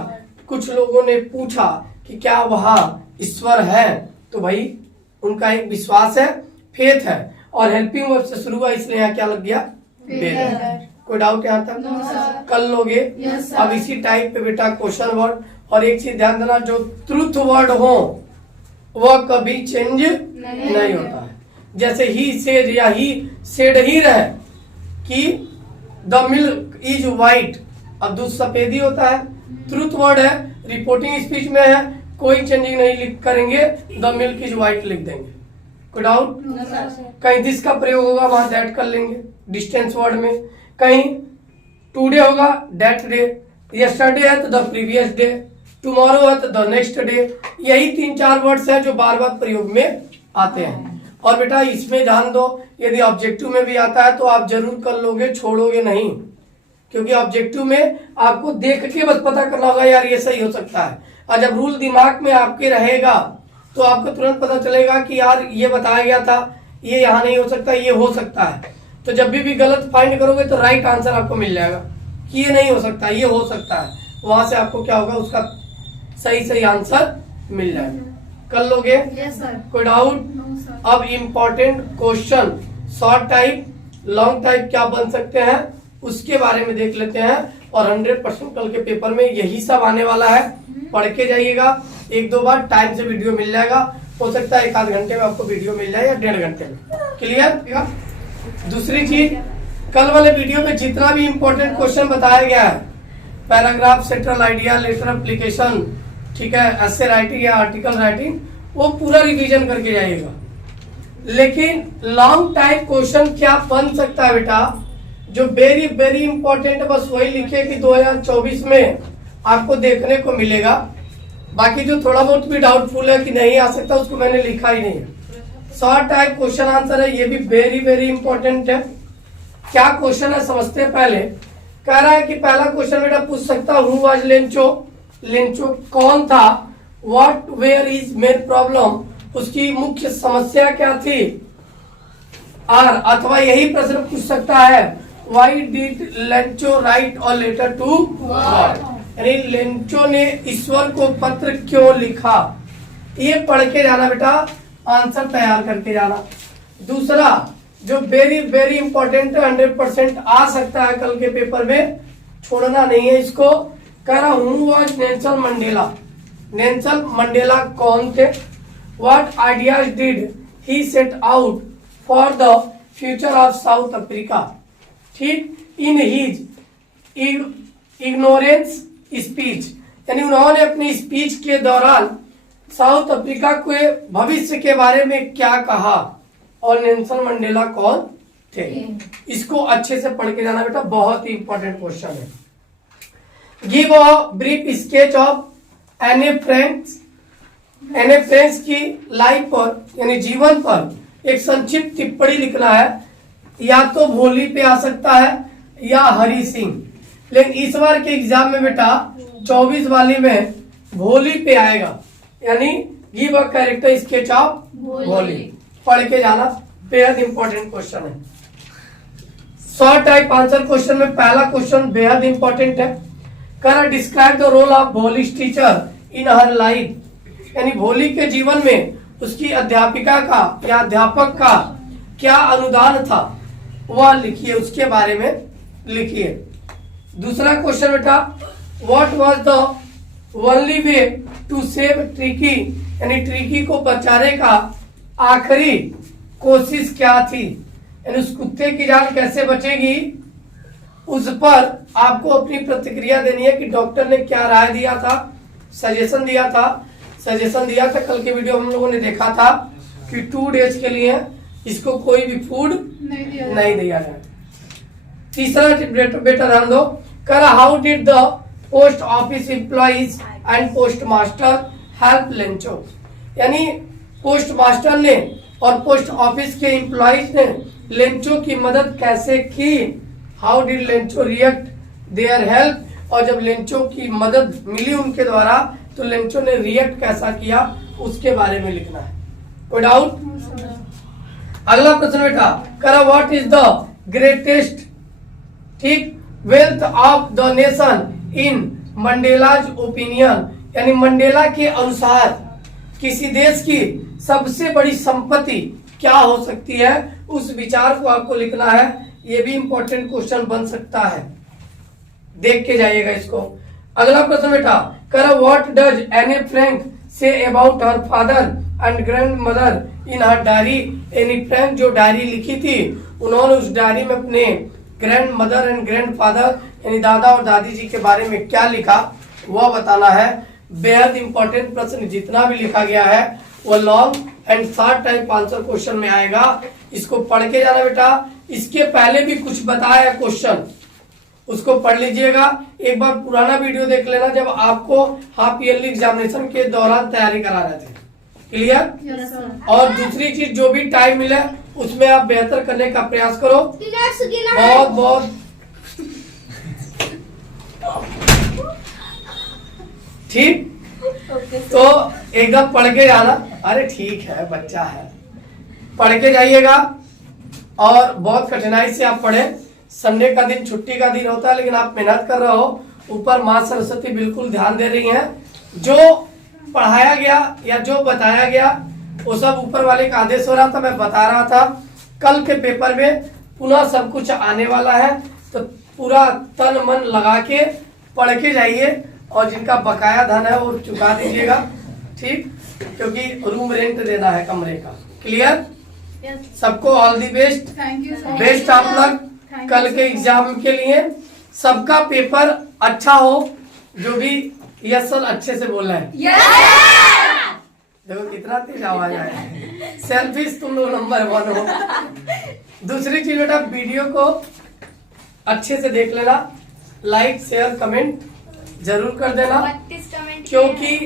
कुछ लोगों ने पूछा कि क्या वहां ईश्वर है, तो भाई उनका एक विश्वास है, फेथ है, और हेल्पिंग वर्ब से शुरू हुआ इसलिए यहाँ क्या लग गया, वेदर। कोई डाउट यहाँ तक? No, sir. कर लोगे? Yes, sir. अब इसी टाइप पे बेटा क्वेश्चन वर्ड, और एक चीज ध्यान देना, जो ट्रूथ वर्ड हो वह कभी चेंज नहीं होता है। जैसे ही सेड या ही सेड ही रहे कि द मिल्क इज वाइट, अब दूध सफेद ही होता है, ट्रूथ वर्ड है, रिपोर्टिंग स्पीच में है, कोई चेंजिंग नहीं लिख करेंगे, द मिल्क इज वाइट लिख देंगे। कोई डाउट? No, sir. कहीं दिस का प्रयोग होगा वहां दैट कर लेंगे डिस्टेंस वर्ड में, कहीं टुडे होगा दैट डे, यस्टरडे है तो द प्रीवियस डे, टुमारो है तो द नेक्स्ट डे। यही 3-4 वर्ड्स हैं जो बार बार प्रयोग में आते हैं। और बेटा इसमें ध्यान दो, यदि ऑब्जेक्टिव में भी आता है तो आप जरूर कर लोगे, छोड़ोगे नहीं, क्योंकि ऑब्जेक्टिव में आपको देख के बस पता करना होगा यार ये सही हो सकता है, और जब रूल दिमाग में आपके रहेगा तो आपको तुरंत पता चलेगा कि यार ये बताया गया था, ये यहाँ नहीं हो सकता, ये हो सकता है। तो जब भी गलत फाइंड करोगे तो राइट आंसर आपको मिल जाएगा कि ये नहीं हो सकता, ये हो सकता है, वहां से आपको क्या होगा, उसका सही आंसर मिल जाएगा। कर लोगे? Yes, sir. कोई डाउट? No, sir. अब important question short type, long type क्या बन सकते हैं उसके बारे में देख लेते हैं, और 100% कल के पेपर में यही सब आने वाला है। पढ़ के जाइएगा, 1-2 बार टाइम से वीडियो मिल जाएगा, हो सकता है 1-आध घंटे में आपको वीडियो मिल जाए या 1.5 घंटे में। क्लियर? दूसरी चीज, कल वाले वीडियो में जितना भी इम्पोर्टेंट क्वेश्चन बताया गया है, paragraph, central idea, letter application, ठीक है, ऐसे राइटिंग या आर्टिकल राइटिंग, वो पूरा रिवीजन करके जाइएगा। लेकिन लॉन्ग टाइप क्वेश्चन क्या बन सकता है बेटा, जो वेरी वेरी इंपॉर्टेंट, बस वही लिखिए कि 2024 में आपको देखने को मिलेगा। बाकी जो थोड़ा बहुत भी डाउटफुल है कि नहीं आ सकता, उसको मैंने लिखा ही नहीं है। शॉर्ट टाइप क्वेश्चन आंसर है, ये भी वेरी वेरी इंपॉर्टेंट है। क्या क्वेश्चन है समझते हैं पहले। कह रहा है कि पहला क्वेश्चन बेटा पूछ सकता हूँ, वाज लेंचो, लेंचो कौन था, what where is main problem, उसकी मुख्य समस्या क्या थी। और अथवा यही प्रश्न पूछ सकता है, why did Lencho write a letter to God, यानी लेंचो ने ईश्वर को पत्र क्यों लिखा। ये पढ़ के जाना बेटा, आंसर तैयार करके जाना। दूसरा जो वेरी वेरी इंपॉर्टेंट है, 100% आ सकता है कल के पेपर में, छोड़ना नहीं है इसको। कह रहा हूं was Nelson Mandela, Nelson Mandela कौन थे, what ideas did he set out for the future of south Africa, ठीक, इन हिज इग्नोरेंस स्पीच, यानी उन्होंने अपनी स्पीच के दौरान साउथ अफ्रीका के भविष्य के बारे में क्या कहा, और नेल्सन मंडेला कौन थे। इसको अच्छे से पढ़ के जाना बेटा, बहुत ही इंपॉर्टेंट क्वेश्चन है। Give a brief sketch of एने फ्रेंच की लाइफ पर, यानी जीवन पर एक संक्षिप्त टिप्पणी लिखना है। या तो भोली पे आ सकता है या हरि सिंह, लेकिन इस बार के एग्जाम में बेटा 24 वाली में भोली पे आएगा, यानी give a character sketch of Bholi. पढ़ के जाना, बेहद इंपॉर्टेंट क्वेश्चन है। शॉर्ट टाइप आंसर क्वेश्चन में पहला क्वेश्चन बेहद इंपॉर्टेंट है। कर describe the role of Bholi's teacher in her life, यानी भोली के जीवन में उसकी अध्यापिका का या अध्यापक का क्या अनुदान था, वह लिखिए, उसके बारे में लिखिए। दूसरा क्वेश्चन बेटा, what was the only way to save Tricki, यानी ट्रिकी को बचाने का आखिरी कोशिश क्या थी, यानी उस कुत्ते की जान कैसे बचेगी, उस पर आपको अपनी प्रतिक्रिया देनी है कि डॉक्टर ने क्या राय दिया था, सजेशन दिया था। कल के वीडियो हम लोगों ने देखा था कि 2 डेज के लिए इसको कोई भी फूड नहीं दिया जाए। तीसरा बेटा ध्यान दो, कर how did the post office employees and post master help Lencho, यानी पोस्ट मास्टर ने और पोस्ट ऑफिस के एम्प्लॉइज ने लेंचो की मदद कैसे की। How did Lencho react their help, और जब लेंचो की मदद मिली उनके द्वारा तो लेंचो ने रिएक्ट कैसा किया, उसके बारे में लिखना है। कोई डाउट? अगला प्रश्न बेटा, करा व्हाट इज द ग्रेटेस्ट ठीक, wealth of the nation in Mandela's opinion, यानी मंडेला के अनुसार किसी देश की सबसे बड़ी संपत्ति क्या हो सकती है, उस विचार को आपको लिखना है। ये भी इंपॉर्टेंट क्वेश्चन बन सकता है, देख के जाइएगा इसको। अगला प्रश्न बेटा, कर what does Anne Frank say about her father and grand mother in her diary. Anne Frank जो डायरी लिखी थी, उन्होंने उस डायरी में अपने grand mother and grand father यानी दादा और दादी जी के बारे में क्या लिखा वह बताना है। बेहद इंपॉर्टेंट प्रश्न, जितना भी लिखा गया है वो long and short type answer question में आएगा। इसको पढ़ के जाना बेटा। इसके पहले भी कुछ बताया है क्वेश्चन, उसको पढ़ लीजिएगा। एक बार पुराना वीडियो देख लेना जब आपको हाफ ईयरली एग्जामिनेशन के दौरान तैयारी करा रहे थे। क्लियर? Yes, sir. और दूसरी चीज, जो भी टाइम मिले उसमें आप बेहतर करने का प्रयास करो। बहुत बहुत ठीक। तो एकदम पढ़ के जाना। अरे ठीक है, बच्चा है, पढ़ के जाइएगा और बहुत कठिनाई से आप पढ़े। संडे का दिन छुट्टी का दिन होता है, लेकिन आप मेहनत कर रहे हो। ऊपर माँ सरस्वती बिल्कुल ध्यान दे रही हैं। जो पढ़ाया गया या जो बताया गया वो सब ऊपर वाले का आदेश हो रहा था, मैं बता रहा था। कल के पेपर में पुनः सब कुछ आने वाला है, तो पूरा तन मन लगा के पढ़ के जाइए और जिनका बकाया धन है वो चुका दीजिएगा, ठीक, क्योंकि रूम रेंट देना है कमरे का। क्लियर? सबको all the best, thank you sir. Best of luck कल के एग्जाम के लिए। सबका पेपर अच्छा हो। जो भी यस सर अच्छे से बोल रहे हैं, देखो कितना तेज आवाज आया है। सेल्फिश तुम लोग नंबर 1 हो। दूसरी चीज बेटा, वीडियो को अच्छे से देख लेना, लाइक शेयर कमेंट जरूर कर देना, 32 कमेंट क्योंकि